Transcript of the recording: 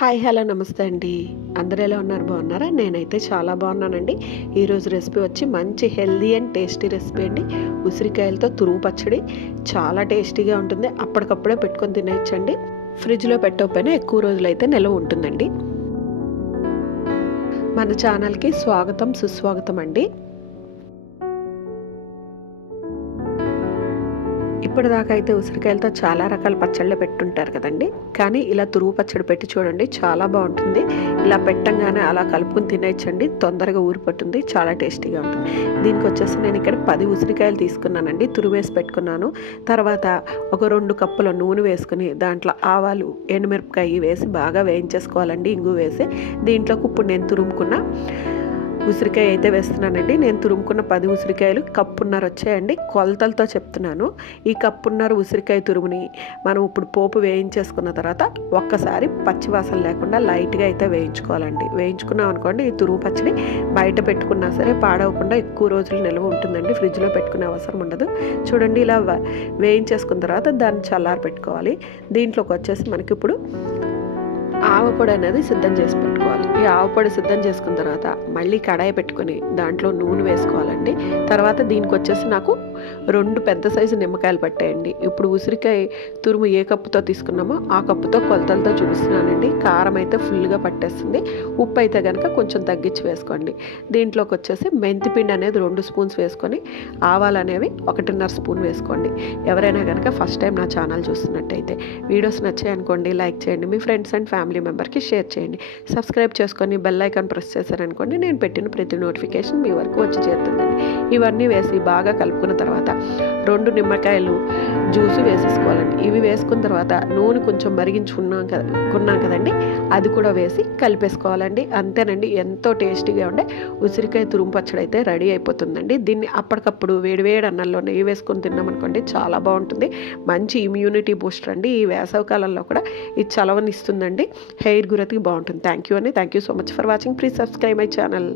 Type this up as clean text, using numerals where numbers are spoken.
Hi hello నమస్తే అండి. అందరూ ఎలా ఉన్నారు? బాగున్నారా? నేనైతే చాలా బాగున్నానండి. ఈరోజు రెసిపీ వచ్చి మంచి హెల్దీ అండ్ టేస్టీ రెసిపీ అండి. ఉసిరికాయలతో తురుము పచ్చడి చాలా టేస్టీగా ఉంటుంది. అప్పటికప్పుడే పెట్టుకొని తినేయచ్చండి. ఫ్రిడ్జ్లో పెట్టకపోయినా ఎక్కువ రోజులైతే నిల్వ ఉంటుందండి. మన ఛానల్కి స్వాగతం సుస్వాగతం అండి. ఇప్పటిదాకా అయితే ఉసిరికాయలతో చాలా రకాల పచ్చళ్ళు పెట్టుంటారు కదండి. కానీ ఇలా తురుము పచ్చడి పెట్టి చూడండి, చాలా బాగుంటుంది. ఇలా పెట్టంగానే అలా కలుపుకొని తినేయచ్చండి. తొందరగా ఊరిపోతుంది, చాలా టేస్టీగా ఉంటుంది. దీనికి వచ్చేసి నేను ఇక్కడ 10 ఉసిరికాయలు తీసుకున్నానండి. తురుమేసి పెట్టుకున్నాను. తర్వాత ఒక 2 కప్పుల నూనె వేసుకుని దాంట్లో ఆవాలు, ఎండుమిరపకాయ వేసి బాగా వేయించేసుకోవాలండి. ఇంగు వేసి దీంట్లోకి ఇప్పుడు నేను తురుముకున్న ఉసిరికాయ అయితే వేస్తున్నానండి. నేను తురుముకున్న 10 ఉసిరికాయలు కప్పున్నర వచ్చాయండి. కొలతలతో చెప్తున్నాను. ఈ కప్పున్నర ఉసిరికాయ తురుముని మనం ఇప్పుడు పోపు వేయించేసుకున్న తర్వాత ఒక్కసారి పచ్చివాసన లేకుండా లైట్గా అయితే వేయించుకోవాలండి. వేయించుకున్నాం అనుకోండి, ఈ తురుము పచ్చడి బయట పెట్టుకున్నా సరే పాడవకుండా ఎక్కువ రోజులు నిల్వ ఉంటుందండి. ఫ్రిడ్జ్లో పెట్టుకునే అవసరం ఉండదు. చూడండి, ఇలా వేయించేసుకున్న తర్వాత దాన్ని చల్లారి పెట్టుకోవాలి. దీంట్లోకి వచ్చేసి మనకి ఇప్పుడు ఆవపొడి అనేది సిద్ధం చేసి పెట్టుకోవాలి. ఈ ఆవపొడి సిద్ధం చేసుకున్న తర్వాత మళ్ళీ కడాయి పెట్టుకొని దాంట్లో నూనె వేసుకోవాలండి. తర్వాత దీనికి వచ్చేసి నాకు 2 పెద్ద సైజు నిమ్మకాయలు పట్టాయండి. ఇప్పుడు ఉసిరికాయ తురుము ఏ కప్పుతో తీసుకున్నామో ఆ కప్పుతో కొలతలతో చూపిస్తున్నానండి. కారం అయితే ఫుల్గా పట్టేస్తుంది. ఉప్పు అయితే కనుక కొంచెం తగ్గించి వేసుకోండి. దీంట్లోకి వచ్చేసి మెంతిపిండి అనేది 2 స్పూన్స్ వేసుకొని ఆవాలు అనేవి 1.5 స్పూన్ వేసుకోండి. ఎవరైనా కనుక ఫస్ట్ టైం నా ఛానల్ చూస్తున్నట్టయితే వీడియోస్ నచ్చాయనుకోండి లైక్ చేయండి. మీ ఫ్రెండ్స్ అండ్ ఫ్యామిలీ మెంబర్కి షేర్ చేయండి. సబ్స్క్రైబ్ చేసుకొని బెల్ ఐకాన్ ప్రెస్ చేశారనుకోండి, నేను పెట్టిన ప్రతి నోటిఫికేషన్ మీ వరకు వచ్చి చేరుతుందండి. ఇవన్నీ వేసి బాగా కలుపుకున్న తర్వాత 2 నిమ్మకాయలు జ్యూస్ వేసేసుకోవాలండి. ఇవి వేసుకున్న తర్వాత నూనె కొంచెం మరిగించుకున్నాం కదండి, అది కూడా వేసి కలిపేసుకోవాలండి. అంతేనండి, ఎంతో టేస్టీగా ఉండే ఉసిరికాయ తురుము పచ్చడి అయితే రెడీ అయిపోతుందండి. దీన్ని అప్పటికప్పుడు వేడివేడి అన్నంలో నెయ్యి వేసుకొని తిన్నామనుకోండి, చాలా బాగుంటుంది. మంచి ఇమ్యూనిటీ బూస్టర్ అండి. ఈ వేసవి కాలంలో కూడా ఇది చలవనిస్తుందండి. హెయిర్ గ్రోత్కి బాగుంటుంది. Thank you so much for watching. Please subscribe my channel.